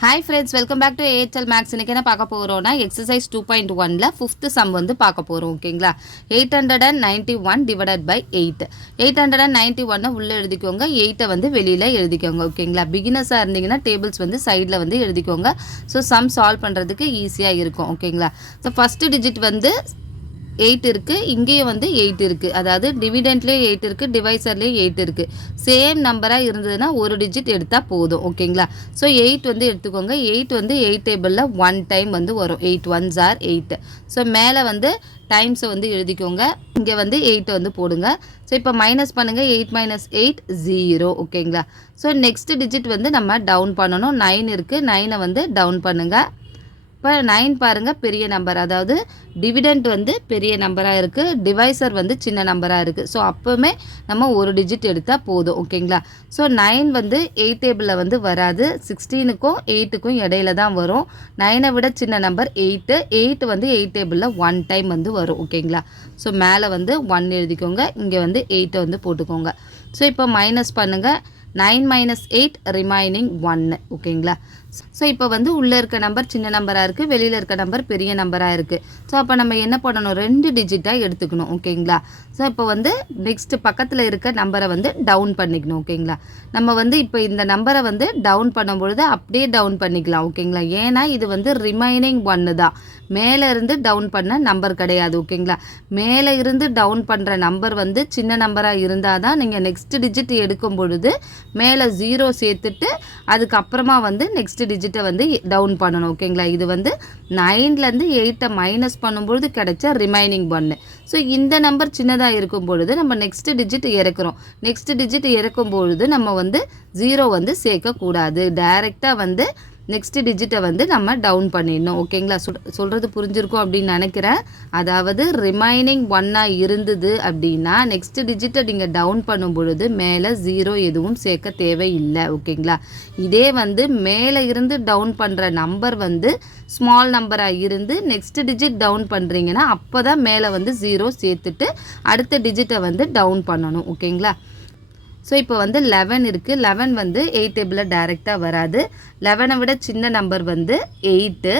Hi friends, welcome back to AHL Max. இன்னைக்கு என்ன பார்க்க போறோம்னா exercise 2.1ல 5th sum வந்து பார்க்க போறோம். ஓகேங்களா? 891 divided by 8. 891 உள்ள எழுதிக்கோங்க, 8 வந்து வெளியில எழுதிக்கோங்க. ஓகேங்களா? பிகினர்ஸா இருந்தீங்கன்னா டேபிள்ஸ் வந்து சைடுல வந்து எழுதிக்கோங்க. ஸோ சம் சால்வ் பண்றதுக்கு ஈஸியா இருக்கும். ஓகேங்களா? ஸோ ஃபர்ஸ்ட் டிஜிட் வந்து 8 இருக்குது, இங்கேயும் வந்து 8 இருக்குது. அதாவது டிவிடெண்ட்லேயே 8 இருக்குது, டிவைசர்லேயே 8 இருக்குது. சேம் நம்பராக இருந்ததுன்னா ஒரு டிஜிட் எடுத்தால் போதும். ஓகேங்களா? ஸோ 8 வந்து எடுத்துக்கோங்க. 8 வந்து 8 டேபிளில் 1 டைம் வந்து வரும். 8 1s are 8. ஸோ மேலே வந்து டைம்ஸை வந்து எழுதிக்கோங்க, இங்கே வந்து 8 வந்து போடுங்க. ஸோ இப்போ மைனஸ் பண்ணுங்கள். 8 மைனஸ் 8 0. ஓகேங்களா? ஸோ நெக்ஸ்ட் டிஜிட் வந்து நம்ம டவுன் பண்ணணும். 9 இருக்குது, 9 வந்து டவுன் பண்ணுங்கள். இப்போ 9 பாருங்கள், பெரிய நம்பர், அதாவது டிவிடெண்ட் வந்து பெரிய நம்பராக இருக்குது, டிவைசர் வந்து சின்ன நம்பராக இருக்குது. ஸோ அப்போவுமே நம்ம ஒரு டிஜிட் எடுத்தால் போதும். ஓகேங்களா? ஸோ 9 வந்து 8 டேபிளில் வந்து வராது, 16க்கும் 8க்கும் இடையில தான் வரும். 9ஐ விட சின்ன நம்பர் 8. 8 வந்து 8 டேபிளில் 1 டைம் வந்து வரும். ஓகேங்களா? ஸோ மேலே வந்து 1 எழுதிக்கோங்க, இங்கே வந்து 8 வந்து போட்டுக்கோங்க. ஸோ இப்போ மைனஸ் பண்ணுங்கள். 9 minus 8 ரிமைனிங் 1. ஓகேங்களா? ஸோ இப்போ வந்து உள்ளே இருக்க நம்பர் சின்ன நம்பராக இருக்குது, வெளியில் இருக்க நம்பர் பெரிய நம்பராக இருக்குது. ஸோ அப்போ நம்ம என்ன பண்ணணும், 2 டிஜிட்டாக எடுத்துக்கணும். ஓகேங்களா? ஸோ இப்போ வந்து நெக்ஸ்ட் பக்கத்தில் இருக்க நம்பரை வந்து டவுன் பண்ணிக்கணும். ஓகேங்களா? நம்ம வந்து இப்போ இந்த நம்பரை வந்து டவுன் பண்ணும்பொழுது அப்படியே டவுன் பண்ணிக்கலாம். ஓகேங்களா? ஏன்னா இது வந்து ரிமைனிங் 1 தான், மேலே இருந்து டவுன் பண்ண நம்பர் கிடையாது. ஓகேங்களா? மேலே இருந்து டவுன் பண்ணுற நம்பர் வந்து சின்ன நம்பராக இருந்தால் தான் நீங்கள் நெக்ஸ்ட் டிஜிட் எடுக்கும் பொழுது மேலே 0 சேர்த்துட்டு அதுக்கப்புறமா வந்து நெக்ஸ்ட் டிஜிட்டை வந்து டவுன் பண்ணணும். ஓகேங்களா? இது வந்து 9லேருந்து 8ஐ மைனஸ் பண்ணும்பொழுது கிடைச்ச ரிமைனிங் 1. ஸோ இந்த நம்பர் சின்னதாக இருக்கும் பொழுது நம்ம நெக்ஸ்ட் டிஜிட் இறக்குறோம். நெக்ஸ்ட் டிஜிட் இறக்கும் பொழுது நம்ம வந்து 0 வந்து சேர்க்கக்கூடாது, டைரெக்டாக வந்து நெக்ஸ்ட் டிஜிட்டை வந்து நம்ம டவுன் பண்ணிடணும். ஓகேங்களா? சொல்கிறது புரிஞ்சிருக்கும் அப்படின்னு நினைக்கிறேன். அதாவது ரிமைனிங் 1ஆக இருந்தது அப்படின்னா நெக்ஸ்ட் டிஜிட்டை நீங்கள் டவுன் பண்ணும் பொழுது மேலே 0 எதுவும் சேர்க்க தேவையில்லை. ஓகேங்களா? இதே வந்து மேலே இருந்து டவுன் பண்ணுற நம்பர் வந்து ஸ்மால் நம்பராக இருந்து நெக்ஸ்ட் டிஜிட் டவுன் பண்ணுறீங்கன்னா அப்போ தான் மேலே வந்து 0 சேர்த்துட்டு அடுத்த டிஜிட்டை வந்து டவுன் பண்ணணும். ஓகேங்களா? ஸோ இப்போ வந்து 11 இருக்குது, 11 வந்து 8 டேபிளில் டைரெக்டாக வராது. 11ஐ விட சின்ன நம்பர் வந்து 8.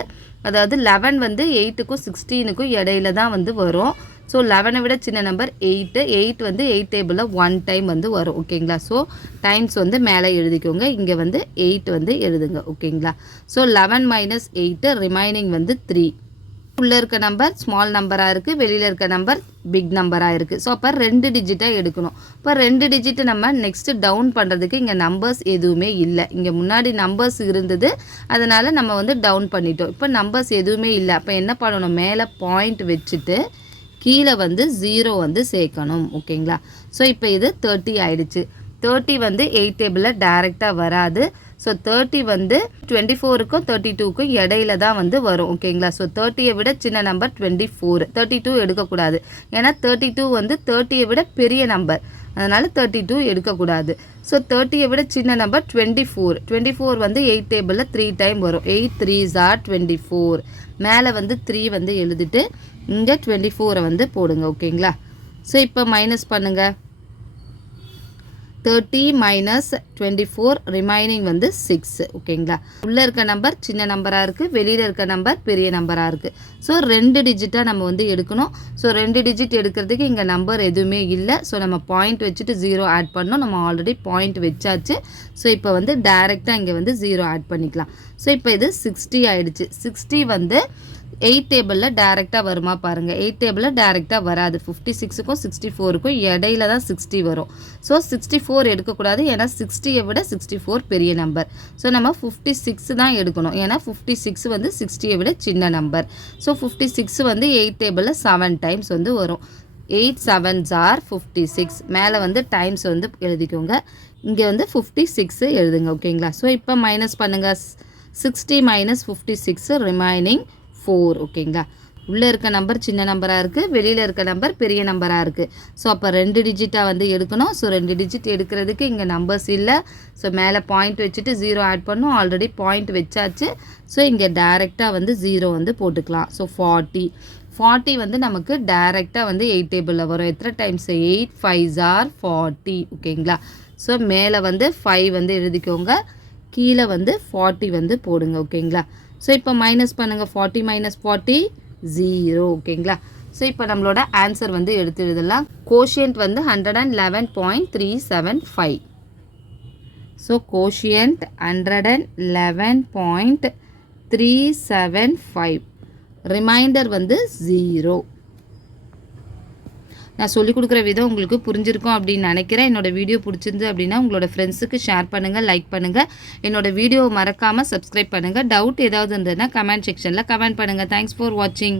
அதாவது 11 வந்து 8க்கும் 16க்கும் இடையில தான் வந்து வரும். ஸோ 11ஐ விட சின்ன நம்பர் 8. 8 வந்து 8 டேபிளில் 1 டைம் வந்து வரும். ஓகேங்களா? ஸோ டைம்ஸ் வந்து மேலே எழுதிக்கோங்க, இங்கே வந்து 8 வந்து எழுதுங்க. ஓகேங்களா? ஸோ 11 மைனஸ் 8 ரிமைனிங் வந்து 3. உள்ளே இருக்க நம்பர் ஸ்மால் நம்பராக இருக்குது, வெளியில் இருக்க நம்பர் பிக் நம்பராக இருக்குது. ஸோ அப்போ 2 டிஜிட்டாக எடுக்கணும். இப்போ 2 டிஜிட்டு நம்ம நெக்ஸ்ட்டு டவுன் பண்ணுறதுக்கு இங்கே நம்பர்ஸ் எதுவுமே இல்லை. இங்கே முன்னாடி நம்பர்ஸ் இருந்தது, அதனால் நம்ம வந்து டவுன் பண்ணிட்டோம். இப்போ நம்பர்ஸ் எதுவுமே இல்லை. அப்போ என்ன பண்ணணும், மேலே பாயிண்ட் வச்சுட்டு கீழே வந்து 0 வந்து சேர்க்கணும். ஓகேங்களா? ஸோ இப்போ இது 30 ஆயிடுச்சு. 30 வந்து 8 டேபிளில் டைரெக்டாக வராது. ஸோ 30 வந்து 24க்கும் 32க்கும் இடையில தான் வந்து வரும். ஓகேங்களா? ஸோ 30ஐ விட சின்ன நம்பர் 24. 32 எடுக்கக்கூடாது, ஏன்னா 32 வந்து 30ஐ விட பெரிய நம்பர், அதனால் 32 எடுக்கக்கூடாது. ஸோ 30ஐ விட சின்ன நம்பர் 24. 24 வந்து 8 டேபிளில் 3 டைம் வரும். 8 3s are 24. மேலே வந்து 3 வந்து எழுதிட்டு இங்கே 24ஐ வந்து போடுங்க. ஓகேங்களா? ஸோ இப்போ மைனஸ் பண்ணுங்கள். 30 மைனஸ் 24 ரிமைனிங் வந்து 6. ஓகேங்களா? உள்ளே இருக்க நம்பர் சின்ன நம்பராக இருக்குது, வெளியில் இருக்க நம்பர் பெரிய நம்பராக இருக்குது. ஸோ 2 டிஜிட்டாக நம்ம வந்து எடுக்கணும். ஸோ 2 டிஜிட் எடுக்கிறதுக்கு இங்கே நம்பர் எதுவுமே இல்லை. ஸோ நம்ம பாயிண்ட் வச்சுட்டு 0 ஆட் பண்ணோம். நம்ம ஆல்ரெடி பாயிண்ட் வச்சாச்சு. ஸோ இப்போ வந்து டைரெக்டாக இங்கே வந்து 0 ஆட் பண்ணிக்கலாம். ஸோ இப்போ இது 60 ஆயிடுச்சு. 60 வந்து 8 டேபிளில் டைரெக்டாக வருமா பாருங்கள். 8 டேபிளில் டைரெக்டாக வராது. 56க்கும் 64க்கும் இடையில தான் 60 வரும். ஸோ 64 எடுக்கக்கூடாது, ஏன்னா 60ஐ விட 64 பெரிய நம்பர். ஸோ நம்ம 56 தான் எடுக்கணும், ஏன்னா 56 வந்து 60ஐ விட சின்ன நம்பர். ஸோ 56 வந்து 8 டேபிளில் 7 டைம்ஸ் வந்து வரும். 8 7s are 56. மேலே வந்து டைம்ஸ் வந்து எழுதிக்கோங்க, இங்கே வந்து 56 எழுதுங்க. ஓகேங்களா? ஸோ இப்போ மைனஸ் பண்ணுங்கள். 60 மைனஸ் 56 ரிமைனிங் 4. ஓகேங்களா? உள்ளே இருக்க நம்பர் சின்ன நம்பராக இருக்குது, வெளியில் இருக்க நம்பர் பெரிய நம்பராக இருக்குது. ஸோ அப்போ 2 டிஜிட்டாக வந்து எடுக்கணும். ஸோ 2 டிஜிட் எடுக்கிறதுக்கு இங்கே நம்பர்ஸ் இல்லை. ஸோ மேலே பாயிண்ட் வச்சுட்டு 0 ஆட் பண்ணணும். ஆல்ரெடி பாயிண்ட் வச்சாச்சு. ஸோ இங்கே டைரெக்டாக வந்து 0 வந்து போட்டுக்கலாம். ஸோ 40 வந்து நமக்கு டைரெக்டாக வந்து 8 டேபிளில் வரும். எத்தனை டைம்ஸ், 8 5s are 40. ஓகேங்களா? ஸோ மேலே வந்து 5 வந்து எழுதிக்கோங்க, கீழே வந்து 40 வந்து போடுங்க ஓகேங்களா. ஸோ இப்போ மைனஸ் பண்ணுங்கள், 40 மைனஸ் 40 0 ஓகேங்களா. ஸோ இப்போ நம்மளோட ஆன்சர் வந்து எடுத்து எழுதலாம். கோஷியன்ட் வந்து 111.375. So quotient 111.375. ரிமைண்டர் வந்து 0. நான் சொல்லிக் கொடுக்குற விதம் உங்களுக்கு புரிஞ்சிருக்கும் அப்படின்னு நினைக்கிறேன். என்னோடய வீடியோ பிடிச்சிருந்து அப்படின்னா உங்களோட ஃப்ரெண்ட்ஸுக்கு ஷேர் பண்ணுங்கள், லைக் பண்ணுங்கள். என்னோடய வீடியோவை மறக்காமல் சப்ஸ்கிரைப் பண்ணுங்கள். டவுட் ஏதாவது இருந்ததுன்னா கமெண்ட் செக்ஷனில் கமெண்ட் பண்ணுங்கள். தேங்க்ஸ் ஃபார் வாட்சிங்.